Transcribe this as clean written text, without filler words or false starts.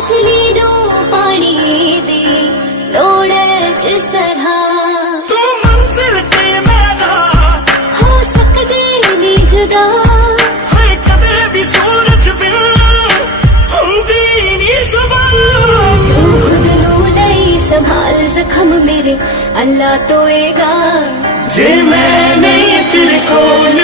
मछली दो पानी दी लोड़ जिस तरह तू मंजिल ते मैदा हो सकते नहीं जुदा है कदे भी सूरज बिन हुंदी नी सुबह तू खुद नू लई संभाल जख्म मेरे अल्लाह तोएगा जे मैं नहीं तेरे कोल